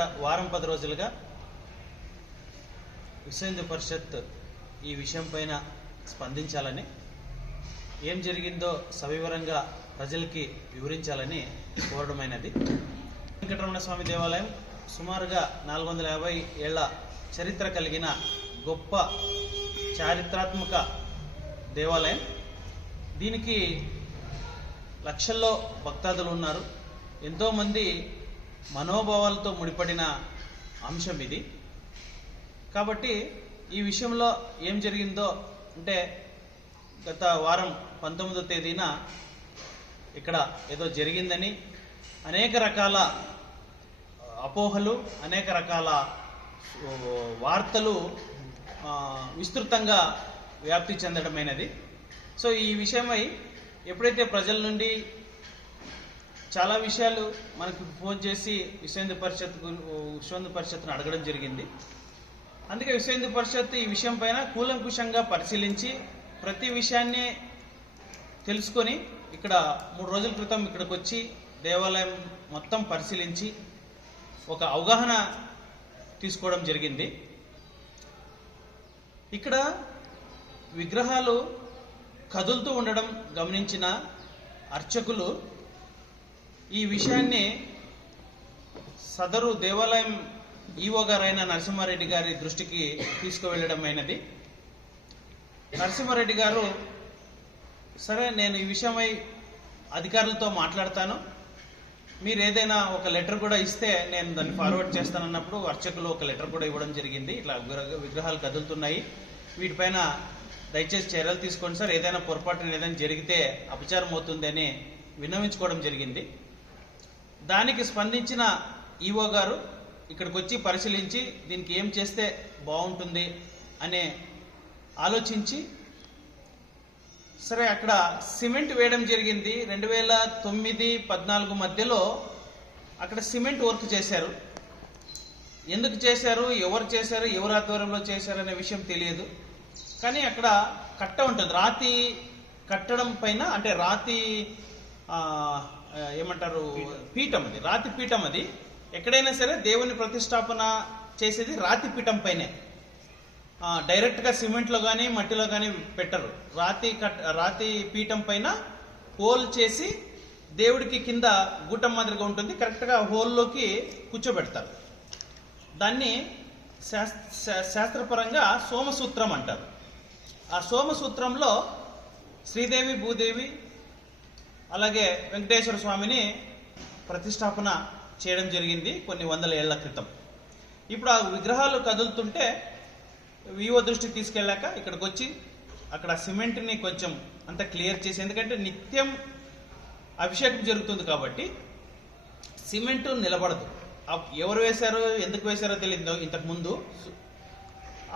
గత వారం పది రోజులుగా విశ్వ పరిషత్ ఈ విషయం పైన స్పందించాలని ఏం జరిగిందో సవివరంగా ప్రజలకి వివరించాలని కోరడమైనది. వెంకటరమణ స్వామి దేవాలయం సుమారుగా నాలుగు వందల యాభై ఏళ్ళ చరిత్ర కలిగిన గొప్ప చారిత్రాత్మక దేవాలయం. దీనికి లక్షల్లో భక్తాదులు ఉన్నారు. ఎంతోమంది మనోభావాలతో ముడిపడిన అంశం ఇది. కాబట్టి ఈ విషయంలో ఏం జరిగిందో అంటే గత వారం పంతొమ్మిదో తేదీన ఇక్కడ ఏదో జరిగిందని అనేక రకాల అపోహలు అనేక రకాల వార్తలు విస్తృతంగా వ్యాప్తి చెందడమైనది. సో ఈ విషయమై ఎప్పుడైతే ప్రజల నుండి చాలా విషయాలు మనకు ఫోన్ చేసి విశ్వేంద్ర పరిషత్ విశ్వేంద్ర పరిషత్ను అడగడం జరిగింది. అందుకే విశ్వేంద్ర పరిషత్ ఈ విషయం పైన కూలంకుషంగా పరిశీలించి ప్రతి విషయాన్ని తెలుసుకొని ఇక్కడ మూడు రోజుల క్రితం ఇక్కడికి వచ్చి దేవాలయం మొత్తం పరిశీలించి ఒక అవగాహన తీసుకోవడం జరిగింది. ఇక్కడ విగ్రహాలు కదులుతూ ఉండడం గమనించిన అర్చకులు ఈ విషయాన్ని సదరు దేవాలయం ఈవో గారైన నరసింహారెడ్డి గారి దృష్టికి తీసుకువెళ్ళడం అయినది. నరసింహారెడ్డి గారు సరే నేను ఈ విషయమై అధికారులతో మాట్లాడతాను. మీరు ఏదైనా ఒక లెటర్ కూడా ఇస్తే నేను దాన్ని ఫార్వర్డ్ చేస్తానన్నప్పుడు అర్చకులు ఒక లెటర్ కూడా ఇవ్వడం జరిగింది. ఇట్లా విగ్రహ- విగ్రహాలు కదులుతున్నాయి. వీటిపైన దయచేసి చర్యలు తీసుకోండి సార్. ఏదైనా పొరపాటున ఏదైనా జరిగితే అపచారం అవుతుంది అని విన్నవించుకోవడం జరిగింది. దానికి స్పందించిన ఈవో గారు ఇక్కడికి వచ్చి పరిశీలించి దీనికి ఏం చేస్తే బాగుంటుంది అనే ఆలోచించి సరే అక్కడ సిమెంట్ వేయడం జరిగింది. రెండు వేల తొమ్మిది పద్నాలుగు మధ్యలో అక్కడ సిమెంట్ వర్క్ చేశారు. ఎందుకు చేశారు? ఎవరు చేశారు? ఎవరు ఆధ్వర్యంలో చేశారు అనే విషయం తెలియదు. కానీ అక్కడ కట్ట ఉంటుంది. రాతి కట్టడం పైన అంటే రాతి ఏమంటారు? పీఠం అది రాతి పీఠం అది. ఎక్కడైనా సరే దేవుని ప్రతిష్టాపన చేసేది రాతి పీఠం పైనే. డైరెక్ట్గా సిమెంట్లో కానీ మట్టిలో కానీ పెట్టరు. రాతి కట్ రాతి పీఠం పైన హోల్ చేసి దేవుడికి కింద గూటం మాదిరిగా ఉంటుంది. కరెక్ట్గా హోల్లోకి కూర్చోబెడతారు. దాన్ని శా- శాస్త్రపరంగా సోమసూత్రం అంటారు. ఆ సోమసూత్రంలో శ్రీదేవి భూదేవి అలాగే వెంకటేశ్వర స్వామిని ప్రతిష్టాపన చేయడం జరిగింది కొన్ని వందల ఏళ్ళ క్రితం. ఇప్పుడు ఆ విగ్రహాలు కదులుతుంటే వివో దృష్టికి తీసుకెళ్ళాక ఇక్కడికి వచ్చి అక్కడ సిమెంట్ని కొంచెం అంత క్లియర్ చేసి ఎందుకంటే నిత్యం అభిషేకం జరుగుతుంది కాబట్టి సిమెంట్ నిలబడదు. ఎవరు వేశారో ఎందుకు వేశారో తెలియదు ఇంతకు ముందు.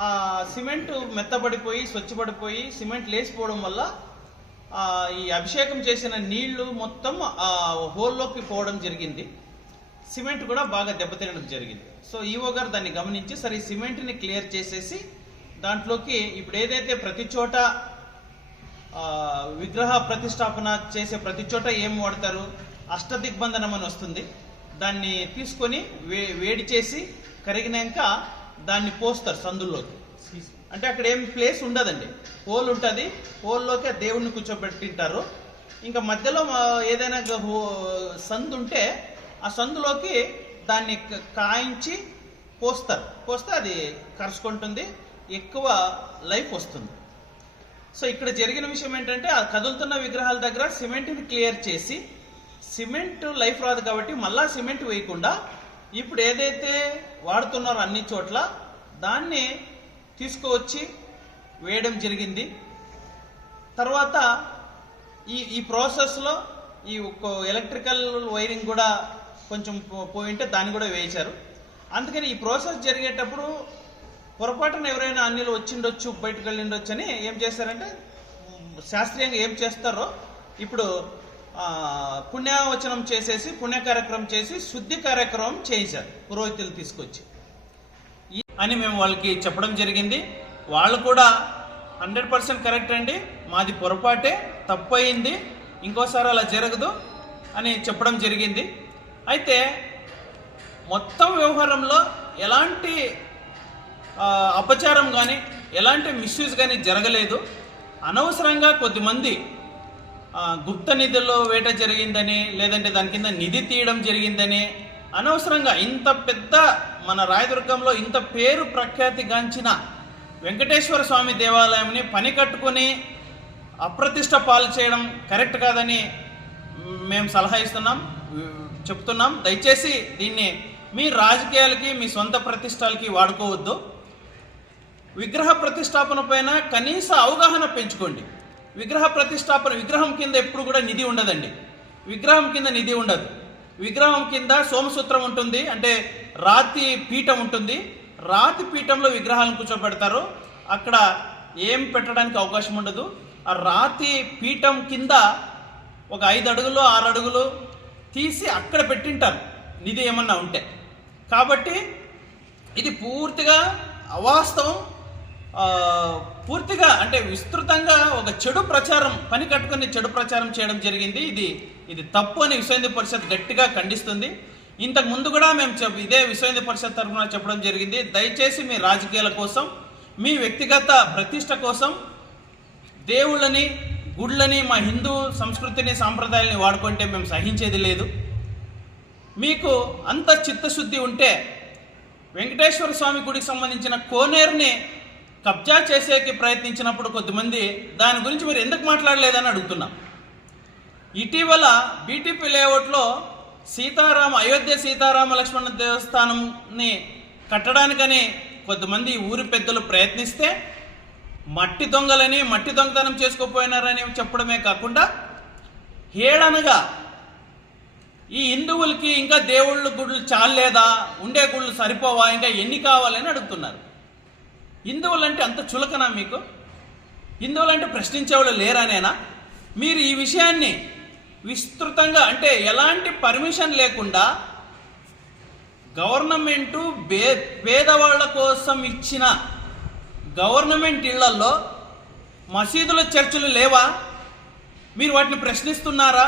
ఆ సిమెంట్ మెత్తబడిపోయి స్వచ్ఛపడిపోయి సిమెంట్ లేచిపోవడం వల్ల ఈ అభిషేకం చేసిన నీళ్ళు మొత్తం హోల్లోకి పోవడం జరిగింది. సిమెంట్ కూడా బాగా దెబ్బతినడం జరిగింది. సో ఈవో గారు దాన్ని గమనించి సరే సిమెంట్ని క్లియర్ చేసేసి దాంట్లోకి ఇప్పుడు ఏదైతే ప్రతి చోట విగ్రహ ప్రతిష్టాపన చేసే ప్రతి చోట ఏం వాడతారు? అష్టదిగ్బంధనం అని వస్తుంది. దాన్ని తీసుకొని వే వేడి చేసి కరిగినాక దాన్ని పోస్తారు సందుల్లోకి. అంటే అక్కడ ఏం ప్లేస్ ఉండదండి. హోల్ ఉంటుంది. హోల్లోకి ఆ దేవుణ్ణి కూర్చోబెట్టింటారు. ఇంకా మధ్యలో ఏదైనా హో- సందు ఉంటే ఆ సందులోకి దాన్ని కాయించి పోస్తారు. పోస్తే అది కరుచుకుంటుంది. ఎక్కువ లైఫ్ వస్తుంది. సో ఇక్కడ జరిగిన విషయం ఏంటంటే ఆ కదులుతున్న విగ్రహాల దగ్గర సిమెంట్ని క్లియర్ చేసి సిమెంట్ లైఫ్ రాదు కాబట్టి మళ్ళా సిమెంట్ వేయకుండా ఇప్పుడు ఏదైతే వాడుతున్నారో అన్ని చోట్ల దాన్ని తీసుకువచ్చి వేయడం జరిగింది. తర్వాత ఈ ఈ ప్రాసెస్లో ఈ ఎలక్ట్రికల్ వైరింగ్ కూడా కొంచెం పో- పోయింటే దాన్ని కూడా వేయించారు అందుకని ఈ ప్రాసెస్ జరిగేటప్పుడు పొరపాటున ఎవరైనా అన్నిలు వచ్చిండొచ్చు బయటకు వెళ్ళిండొచ్చు అని ఏం చేశారంటే శాస్త్రీయంగా ఏం చేస్తారో ఇప్పుడు పుణ్యావచనం పుణ్యవచనం చేసేసి పుణ్య కార్యక్రమం చేసి శుద్ధి కార్యక్రమం చేయించారు పురోహితులు తీసుకొచ్చి. అని మేము వాళ్ళకి చెప్పడం జరిగింది. వాళ్ళు కూడా హండ్రెడ్ పర్సెంట్ కరెక్ట్ అండి. మాది పొరపాటే తప్పు అయింది ఇంకోసారి అలా జరగదు అని చెప్పడం జరిగింది. అయితే మొత్తం వ్యవహారంలో ఎలాంటి అపచారం కానీ ఎలాంటి మిస్యూజ్ కానీ జరగలేదు. అనవసరంగా కొద్దిమంది గుప్త నిధుల్లో వేట జరిగిందని లేదంటే దాని కింద నిధి తీయడం జరిగిందని అనవసరంగా ఇంత పెద్ద మన రాయదుర్గంలో ఇంత పేరు ప్రఖ్యాతిగాంచిన వెంకటేశ్వర స్వామి దేవాలయంని పని కట్టుకొని అప్రతిష్ట పాలు చేయడం కరెక్ట్ కాదని మేము సలహా ఇస్తున్నాం చెప్తున్నాం. దయచేసి దీన్ని మీ రాజకీయాలకి మీ సొంత ప్రతిష్టాలకి వాడుకోవద్దు. విగ్రహ ప్రతిష్టాపన పైన కనీస అవగాహన పెంచుకోండి. విగ్రహ ప్రతిష్టాపన విగ్రహం కింద ఎప్పుడు కూడా నిధి ఉండదండి. విగ్రహం కింద నిధి ఉండదు. విగ్రహం కింద సోమసూత్రం ఉంటుంది అంటే రాతి పీఠం ఉంటుంది. రాతి పీఠంలో విగ్రహాలను కూర్చోబెడతారు. అక్కడ ఏం పెట్టడానికి అవకాశం ఉండదు. ఆ రాతి పీఠం కింద ఒక ఐదు అడుగులు ఆరు అడుగులు తీసి అక్కడ పెట్టింటారు. నిధి ఏమన్నా ఉంటే. కాబట్టి ఇది పూర్తిగా అవాస్తవం. పూర్తిగా అంటే విస్తృతంగా ఒక చెడు ప్రచారం పని కట్టుకుని చెడు ప్రచారం చేయడం జరిగింది. ఇది ఇది తప్పు అని విశ్వ హిందూ పరిషత్ గట్టిగా ఖండిస్తుంది. ఇంతకు ముందు కూడా మేము చెప్ ఇదే విశ్వ హిందూ పరిషత్ తరఫున చెప్పడం జరిగింది. దయచేసి మీ రాజకీయాల కోసం మీ వ్యక్తిగత ప్రతిష్ట కోసం దేవుళ్ళని గుళ్ళని మా హిందూ సంస్కృతిని సాంప్రదాయాల్ని వాడుకుంటే మేము సహించేది లేదు. మీకు అంత చిత్తశుద్ధి ఉంటే వెంకటేశ్వర స్వామి గుడికి సంబంధించిన కోనేరుని కబ్జా చేసేకి ప్రయత్నించినప్పుడు కొద్దిమంది దాని గురించి మీరు ఎందుకు మాట్లాడలేదని అడుగుతున్నాం. ఇటీవల బీటీపీ లేఅవుట్లో సీతారామ అయోధ్య సీతారామ లక్ష్మణ దేవస్థానంని కట్టడానికని కొంతమంది ఊరి పెద్దలు ప్రయత్నిస్తే మట్టి దొంగలని మట్టి దొంగతనం చేసుకోపోయినారని చెప్పడమే కాకుండా హేళనగా ఈ హిందువులకి ఇంకా దేవుళ్ళ గుళ్ళు చాలేదా ఉండే గుళ్ళు సరిపోవా ఇంకా ఎన్ని కావాలని అడుగుతున్నారు. హిందువులంటే అంత చులకనా మీకు? హిందువులంటే ప్రశ్నించేవాళ్ళు లేరానేనా మీరు ఈ విషయాన్ని విస్తృతంగా అంటే ఎలాంటి పర్మిషన్ లేకుండా గవర్నమెంటు బే పేదవాళ్ళ కోసం ఇచ్చిన గవర్నమెంట్ ఇళ్ళలో మసీదుల చర్చలు లేవా? మీరు వాటిని ప్రశ్నిస్తున్నారా?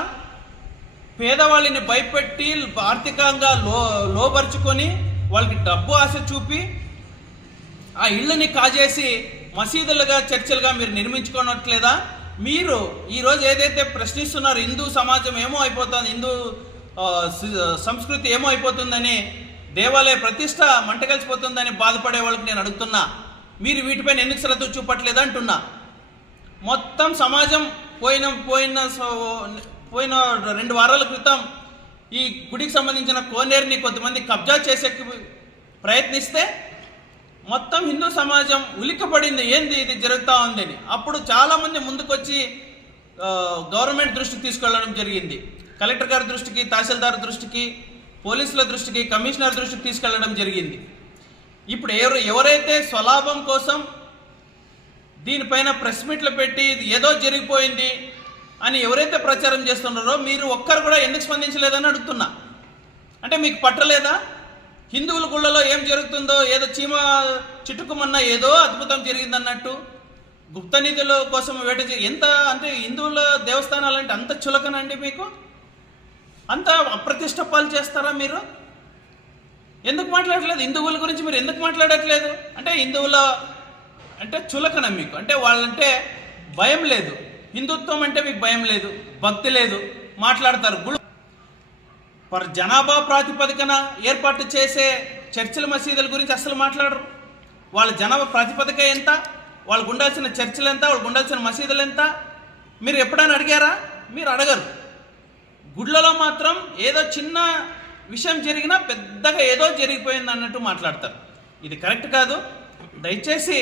పేదవాళ్ళని భయపెట్టి ఆర్థికంగా లో లోపరుచుకొని వాళ్ళకి డబ్బు ఆశ చూపి ఆ ఇళ్ళని కాజేసి మసీదులుగా చర్చలుగా మీరు నిర్మించుకోనట్లేదా? మీరు ఈరోజు ఏదైతే ప్రశ్నిస్తున్నారో హిందూ సమాజం ఏమో అయిపోతుంది హిందూ సంస్కృతి ఏమో అయిపోతుందని దేవాలయ ప్రతిష్ట మంటగలిసిపోతుందని బాధపడే వాళ్ళకి నేను అడుగుతున్నా. మీరు వీటిపైన ఎందుకు శ్రద్ధ చూపట్లేదు అంటున్నా. మొత్తం సమాజం పోయిన పోయిన స- పోయిన రెండు వారాల క్రితం ఈ గుడికి సంబంధించిన కోనేరుని కొంతమంది కబ్జా చేసే ప్రయత్నిస్తే మొత్తం హిందూ సమాజం ఉలిక్కపడింది ఏంది ఇది జరుగుతూ ఉందని. అప్పుడు చాలామంది ముందుకొచ్చి గవర్నమెంట్ దృష్టికి తీసుకెళ్ళడం జరిగింది. కలెక్టర్ గారి దృష్టికి తహసీల్దార్ దృష్టికి పోలీసుల దృష్టికి కమిషనర్ దృష్టికి తీసుకెళ్ళడం జరిగింది. ఇప్పుడు ఎవరు ఎవరైతే స్వలాభం కోసం దీనిపైన ప్రెస్ మీట్లు పెట్టి ఇది ఏదో జరిగిపోయింది అని ఎవరైతే ప్రచారం చేస్తున్నారో మీరు ఒక్కరు కూడా ఎందుకు స్పందించలేదని అడుగుతున్నా. అంటే మీకు పట్టలేదా? హిందువుల గుళ్ళలో ఏం జరుగుతుందో ఏదో చీమ చిట్టుకుమన్నా ఏదో అద్భుతం జరిగిందన్నట్టు గుప్త నిధుల కోసం వేట ఎంత అంటే హిందువుల దేవస్థానాలు అంటే అంత చులకనండి మీకు? అంత అప్రతిష్ట పాలు చేస్తారా మీరు? ఎందుకు మాట్లాడట్లేదు? హిందువుల గురించి మీరు ఎందుకు మాట్లాడట్లేదు? అంటే హిందువుల అంటే చులకన మీకు. అంటే వాళ్ళంటే భయం లేదు. హిందుత్వం అంటే మీకు భయం లేదు. భక్తి లేదు. మాట్లాడతారు. గుళ్ళు పర్ జనాభా ప్రాతిపదికన ఏర్పాటు చేసే చర్చిల మసీదుల గురించి అసలు మాట్లాడరు వాళ్ళ జనాభా ప్రాతిపదిక ఎంత వాళ్ళకు ఉండాల్సిన చర్చిలు ఎంత వాళ్ళకు ఉండాల్సిన మసీదులు ఎంత మీరు ఎప్పుడైనా అడిగారా మీరు అడగరు గుడ్లలో మాత్రం ఏదో చిన్న విషయం జరిగినా పెద్దగా ఏదో జరిగిపోయింది అన్నట్టు మాట్లాడతారు ఇది కరెక్ట్ కాదు దయచేసి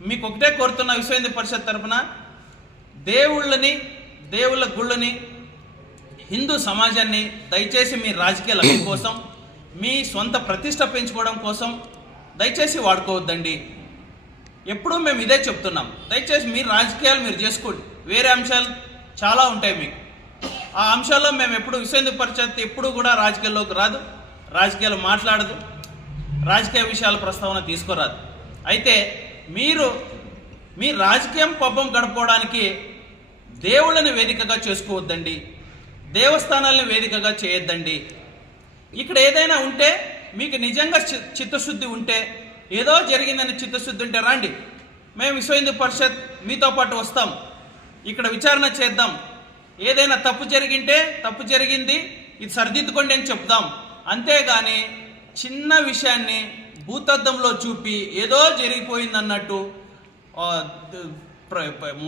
మీకు ఒకటే కోరుతున్న విశ్వ పరిషత్ తరఫున దేవుళ్ళని దేవుళ్ళ గుళ్ళని హిందూ సమాజాన్ని దయచేసి మీ రాజకీయ లక్ష్యం కోసం మీ సొంత ప్రతిష్ట పెంచుకోవడం కోసం దయచేసి వాడుకోవద్దండి. ఎప్పుడూ మేము ఇదే చెప్తున్నాం. దయచేసి మీ రాజకీయాలు మీరు చేసుకోండి. వేరే అంశాలు చాలా ఉంటాయి మీకు. ఆ అంశాల్లో మేము ఎప్పుడు విశ్వేంద్ర పరిషత్ ఎప్పుడు కూడా రాజకీయాల్లోకి రాదు రాజకీయాలు మాట్లాడదు రాజకీయ విషయాల ప్రస్తావన తీసుకురాదు. అయితే మీరు మీ రాజకీయం పబ్బం గడుపుకోవడానికి దేవుళ్ళని వేదికగా చేసుకోవద్దండి. దేవస్థానాలను వేదికగా చేయొద్దండి. ఇక్కడ ఏదైనా ఉంటే మీకు నిజంగా చిత్తశుద్ధి ఉంటే ఏదో జరిగిందని చిత్తశుద్ధి ఉంటే రండి. మేము విశ్వ హిందూ పరిషత్ మీతో పాటు వస్తాం. ఇక్కడ విచారణ చేద్దాం. ఏదైనా తప్పు జరిగింటే తప్పు జరిగింది ఇది సరిదిద్దుకోండి అని చెప్దాం. అంతేగాని చిన్న విషయాన్ని భూతద్దంలో చూపి ఏదో జరిగిపోయిందన్నట్టు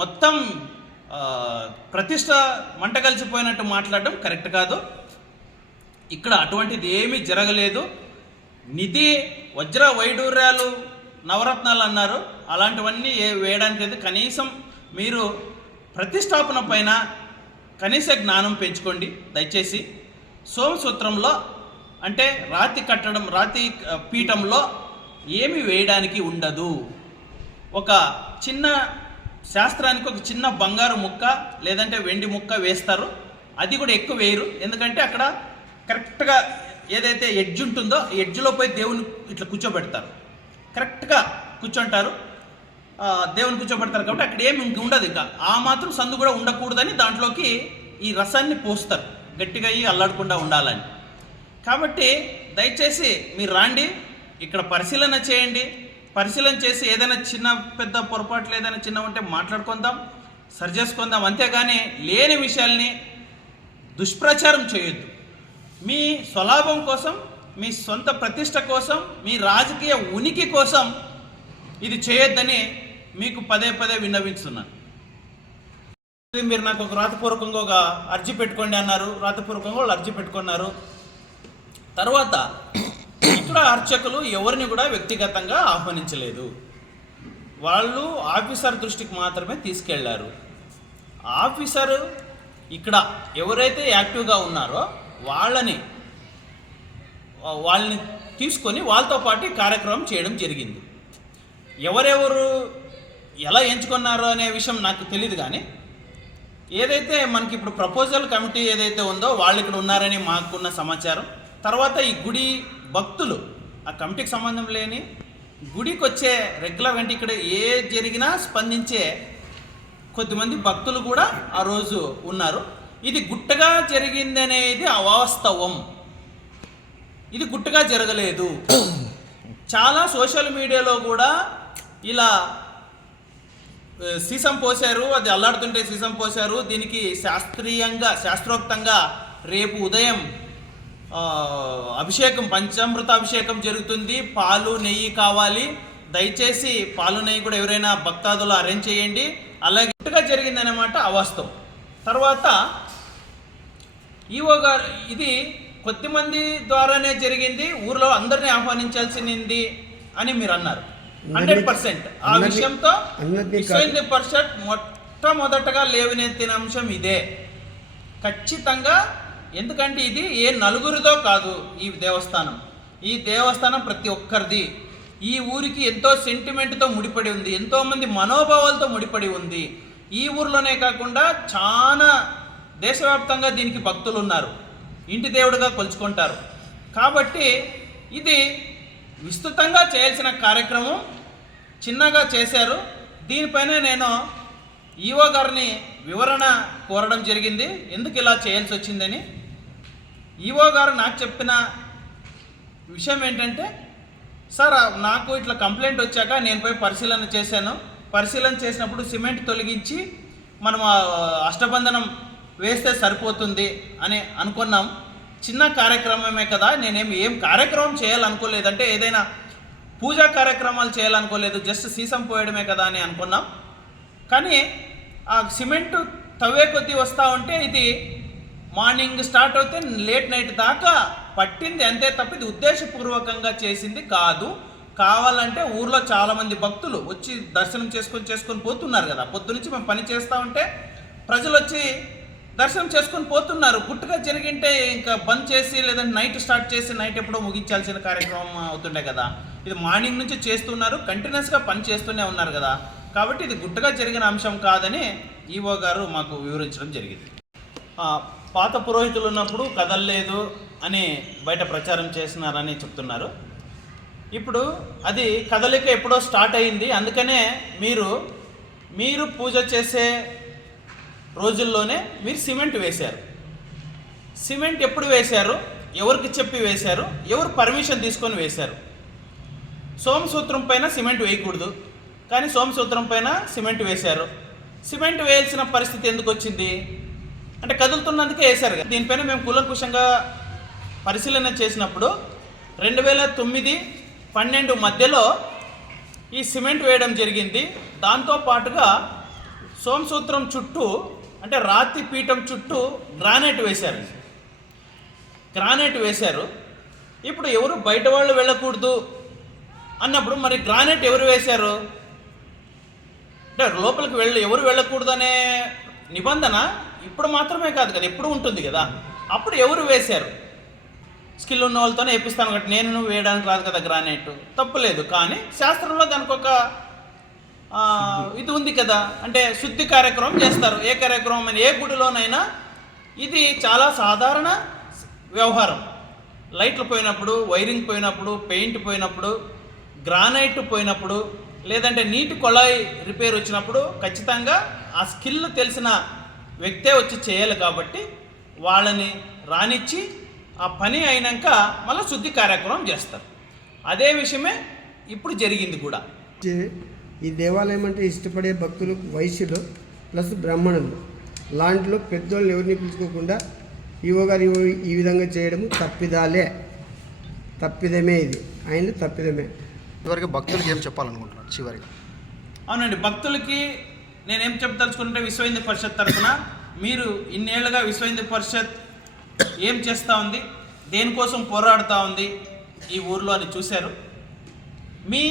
మొత్తం ప్రతిష్ట మంట కలిసిపోయినట్టు మాట్లాడడం కరెక్ట్ కాదు. ఇక్కడ అటువంటిది ఏమీ జరగలేదు. నిధి వజ్ర వైడూర్యాలు నవరత్నాలు అన్నారు. అలాంటివన్నీ ఏ వేయడానికి లేదు. కనీసం మీరు ప్రతిష్టాపన పైన కనీస జ్ఞానం పెంచుకోండి. దయచేసి సోమసూత్రంలో అంటే రాతి కట్టడం రాతి పీఠంలో ఏమి వేయడానికి ఉండదు. ఒక చిన్న శాస్త్రానికి ఒక చిన్న బంగారు ముక్క లేదంటే వెండి ముక్క వేస్తారు. అది కూడా ఎక్కువ వేయరు. ఎందుకంటే అక్కడ కరెక్ట్గా ఏదైతే ఎడ్జ్ ఉంటుందో ఎడ్జ్లో పోయి దేవుని ఇట్లా కూర్చోబెడతారు. కరెక్ట్గా కూర్చుంటారు. దేవుని కూర్చోబెడతారు కాబట్టి అక్కడ ఏమి ఇంక ఉండదు ఇంకా. ఆ మాత్రం సందు కూడా ఉండకూడదని దాంట్లోకి ఈ రసాన్ని పోస్తారు. గట్టిగా అయ్యి అల్లాడకుండా ఉండాలని. కాబట్టి దయచేసి మీరు రాండి. ఇక్కడ పరిశీలన చేయండి. పరిశీలన చేసి ఏదైనా చిన్న పెద్ద పొరపాట్లు ఏదైనా చిన్న ఉంటే మాట్లాడుకుందాం సరి చేసుకుందాం. అంతేగాని లేని విషయాల్ని దుష్ప్రచారం చేయొద్దు. మీ స్వలాభం కోసం మీ సొంత ప్రతిష్ట కోసం మీ రాజకీయ ఉనికి కోసం ఇది చేయొద్దని మీకు పదే పదే విన్నవిస్తున్నాను మీరు నాకు ఒక రాతపూర్వకంగా ఒక అర్జీ పెట్టుకోండి అన్నారు. రాతపూర్వకంగా వాళ్ళు అర్జీ పెట్టుకున్నారు. తర్వాత ఇక్కడ అర్చకులు ఎవరిని కూడా వ్యక్తిగతంగా ఆహ్వానించలేదు. వాళ్ళు ఆఫీసర్ దృష్టికి మాత్రమే తీసుకెళ్ళారు. ఆఫీసర్ ఇక్కడ ఎవరైతే యాక్టివ్గా ఉన్నారో వాళ్ళని వాళ్ళని తీసుకొని వాళ్ళతో పాటు కార్యక్రమం చేయడం జరిగింది. ఎవరెవరు ఎలా ఎంచుకున్నారో అనే విషయం నాకు తెలియదు కానీ ఏదైతే మనకి ఇప్పుడు ప్రపోజల్ కమిటీ ఏదైతే ఉందో వాళ్ళు ఇక్కడ ఉన్నారని మాకున్న సమాచారం తర్వాత ఈ గుడి భక్తులు. ఆ కమిటీకి సంబంధం లేని గుడికి వచ్చే రెగ్యులర్ అంటే ఇక్కడ ఏ జరిగినా స్పందించే కొద్దిమంది భక్తులు కూడా ఆ రోజు ఉన్నారు. ఇది గుట్టగా జరిగిందనేది అవాస్తవం. ఇది గుట్టగా జరగలేదు. చాలా సోషల్ మీడియాలో కూడా ఇలా సీసం పోశారు అది అల్లాడుతుంటే సీసం పోశారు. దీనికి శాస్త్రీయంగా శాస్త్రోక్తంగా రేపు ఉదయం అభిషేకం పంచామృత అభిషేకం జరుగుతుంది. పాలు నెయ్యి కావాలి. దయచేసి పాలు నెయ్యి కూడా ఎవరైనా భక్తాదులు అరేంజ్ చేయండి. అలాగే గుట్టుగా జరిగిందన్నమాట అవాస్తవం. తర్వాత ఈఓ గారు ఇది కొద్దిమంది ద్వారానే జరిగింది. ఊర్లో అందరినీ ఆహ్వానించాల్సింది అని మీరు అన్నారు. Hundred percent. ఆ విషయంతో పరిషత్ మొట్టమొదటగా లేవనెత్తిన అంశం ఇదే. ఖచ్చితంగా ఎందుకంటే ఇది ఏ నలుగురితో కాదు ఈ దేవస్థానం. ఈ దేవస్థానం ప్రతి ఒక్కరిది. ఈ ఊరికి ఎంతో సెంటిమెంట్తో ముడిపడి ఉంది ఎంతోమంది మనోభావాలతో ముడిపడి ఉంది. ఈ ఊర్లోనే కాకుండా చాలా దేశవ్యాప్తంగా దీనికి భక్తులు ఉన్నారు. ఇంటి దేవుడిగా కొలుచుకుంటారు. కాబట్టి ఇది విస్తృతంగా చేయాల్సిన కార్యక్రమం. చిన్నగా చేశారు. దీనిపైన నేను ఈఓ గారిని వివరణ కోరడం జరిగింది. ఎందుకు ఇలా చేయాల్సి వచ్చిందని? ఈఓ గారు నాకు చెప్పిన విషయం ఏంటంటే సార్ నాకు ఇట్లా కంప్లైంట్ వచ్చాక నేను పోయి పరిశీలన చేశాను. పరిశీలన చేసినప్పుడు సిమెంట్ తొలగించి మనం అష్టబంధనం వేస్తే సరిపోతుంది అని అనుకున్నాం. చిన్న కార్యక్రమమే కదా నేనేం ఏం కార్యక్రమం చేయాలనుకోలేదంటే ఏదైనా పూజా కార్యక్రమాలు చేయాలనుకోలేదు జస్ట్ సీసం పోయడమే కదా అని అనుకున్నాం. కానీ ఆ సిమెంట్ తవ్వే కొద్దీ వస్తూ ఉంటే ఇది మార్నింగ్ స్టార్ట్ అవుతే లేట్ నైట్ దాకా పట్టింది అంతే తప్ప ఇది ఉద్దేశపూర్వకంగా చేసింది కాదు. కావాలంటే ఊర్లో చాలామంది భక్తులు వచ్చి దర్శనం చేసుకొని చేసుకొని పోతున్నారు కదా. పొద్దు నుంచి మేము పని చేస్తూ ఉంటే ప్రజలు వచ్చి దర్శనం చేసుకొని పోతున్నారు. గుట్టుగా జరిగింటే ఇంకా బంద్ చేసి లేదంటే నైట్ స్టార్ట్ చేసి నైట్ ఎప్పుడో ముగించాల్సిన కార్యక్రమం అవుతుండే కదా. ఇది మార్నింగ్ నుంచి చేస్తున్నారు. కంటిన్యూస్గా పని చేస్తూనే ఉన్నారు కదా. కాబట్టి ఇది గుట్టుగా జరిగిన అంశం కాదని ఈవో గారు మాకు వివరించడం జరిగింది. పాత పురోహితులు ఉన్నప్పుడు కదలలేదు అని బయట ప్రచారం చేసినారని చెప్తున్నారు. ఇప్పుడు అది కదలిక ఎప్పుడో స్టార్ట్ అయింది. అందుకనే మీరు మీరు పూజ చేసే రోజుల్లోనే మీరు సిమెంట్ వేశారు. సిమెంట్ ఎప్పుడు వేశారు? ఎవరికి చెప్పి వేశారు? ఎవరు పర్మిషన్ తీసుకొని వేశారు? సోమసూత్రం పైన సిమెంట్ వేయకూడదు. కానీ సోమసూత్రం పైన సిమెంట్ వేశారు. సిమెంట్ వేయాల్సిన పరిస్థితి ఎందుకు వచ్చింది? అంటే కదులుతున్నందుకే వేశారు దీనిపైన మేము కులంకుశంగా పరిశీలన చేసినప్పుడు రెండు వేల తొమ్మిది పన్నెండు మధ్యలో ఈ సిమెంట్ వేయడం జరిగింది. దాంతో పాటుగా సోమసూత్రం చుట్టూ అంటే రాతి పీఠం చుట్టూ గ్రానైట్ వేశారు. గ్రానైట్ వేశారు. ఇప్పుడు ఎవరు బయట వాళ్ళు వెళ్ళకూడదు అన్నప్పుడు మరి గ్రానైట్ ఎవరు వేశారు? అంటే లోపలికి వెళ్ళి ఎవరు వెళ్ళకూడదు అనే నిబంధన ఇప్పుడు మాత్రమే కాదు కదా ఎప్పుడు ఉంటుంది కదా. అప్పుడు ఎవరు వేశారు? స్కిల్ ఉన్న వాళ్ళతోనే వేపిస్తాను కాబట్టి నేను నువ్వు వేయడానికి రాదు కదా గ్రానైట్. తప్పులేదు కానీ శాస్త్రంలో దానికి ఒక ఇది ఉంది కదా. అంటే శుద్ధి కార్యక్రమం చేస్తారు. ఏ కార్యక్రమం అని ఏ గుడిలోనైనా ఇది చాలా సాధారణ వ్యవహారం. లైట్లు పోయినప్పుడు వైరింగ్ పోయినప్పుడు పెయింట్ పోయినప్పుడు గ్రానైట్ పోయినప్పుడు లేదంటే నీటి కొళాయి రిపేర్ వచ్చినప్పుడు ఖచ్చితంగా ఆ స్కిల్ తెలిసిన వ్యక్తే వచ్చి చేయాలి కాబట్టి వాళ్ళని రానిచ్చి ఆ పని అయినాక మళ్ళీ శుద్ధి కార్యక్రమం చేస్తారు. అదే విషయమే ఇప్పుడు జరిగింది కూడా. ఈ దేవాలయం అంటే ఇష్టపడే భక్తులు వైశ్యులు ప్లస్ బ్రాహ్మణులు. లాంటిలో పెద్దోళ్ళు ఎవరిని పిలుచుకోకుండా ఈవో గారు ఈ- ఈ విధంగా చేయడం తప్పిదాలే. తప్పిదమే ఇది. ఆయన తప్పిదమే. చివరికి భక్తులకు ఏం చెప్పాలనుకుంటున్నారు? చివరిగా అవునండి భక్తులకి నేనేం చెప్పదలుచుకుంటే విశ్వ హిందూ పరిషత్ తరఫున మీరు ఇన్నేళ్ళుగా విశ్వ హిందూ పరిషత్ ఏం చేస్తూ ఉంది? దేనికోసం పోరాడుతూ ఉంది? ఈ ఊర్లో అని చూశారు. మీ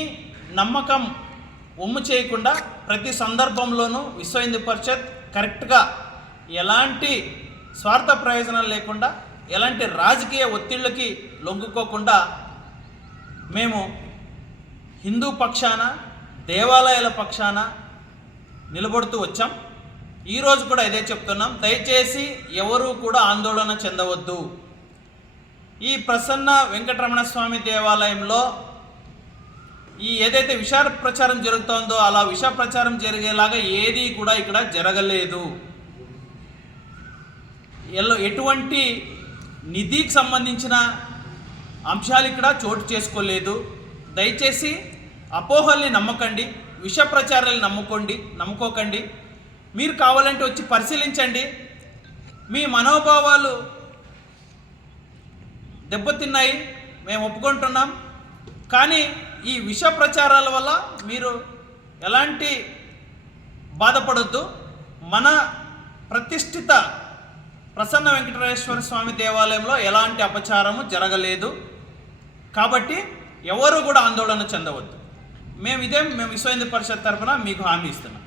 నమ్మకం ఉమ్ము చేయకుండా ప్రతి సందర్భంలోనూ విశ్వ హిందూ పరిషత్ కరెక్ట్గా ఎలాంటి స్వార్థ ప్రయోజనాలు లేకుండా ఎలాంటి రాజకీయ ఒత్తిళ్ళకి లొంగుకోకుండా మేము హిందూ పక్షాన దేవాలయాల పక్షాన నిలబడుతూ వచ్చాం. ఈరోజు కూడా ఇదే చెప్తున్నాం. దయచేసి ఎవరూ కూడా ఆందోళన చెందవద్దు. ఈ ప్రసన్న వెంకటరమణ స్వామి దేవాలయంలో ఈ ఏదైతే విష ప్రచారం జరుగుతోందో అలా విష ప్రచారం జరిగేలాగా ఏది కూడా ఇక్కడ జరగలేదు. ఎల్లో ఎటువంటి నిధికి సంబంధించిన అంశాలు ఇక్కడ చోటు చేసుకోలేదు. దయచేసి అపోహల్ని నమ్మకండి విష ప్రచారాలు నమ్ముకోండి నమ్ముకోకండి. మీరు కావాలంటే వచ్చి పరిశీలించండి. మీ మనోభావాలు దెబ్బతిన్నాయి మేము ఒప్పుకుంటున్నాం. కానీ ఈ విష ప్రచారాల వల్ల మీరు ఎలాంటి బాధపడొద్దు. మన ప్రతిష్ఠిత ప్రసన్న వెంకటేశ్వర స్వామి దేవాలయంలో ఎలాంటి అపచారము జరగలేదు. కాబట్టి ఎవరు కూడా ఆందోళన చెందవద్దు. మేము ఇదే మేము విశ్వ హిందూ పరిషత్ తరఫున మీకు హామీ ఇస్తున్నాం.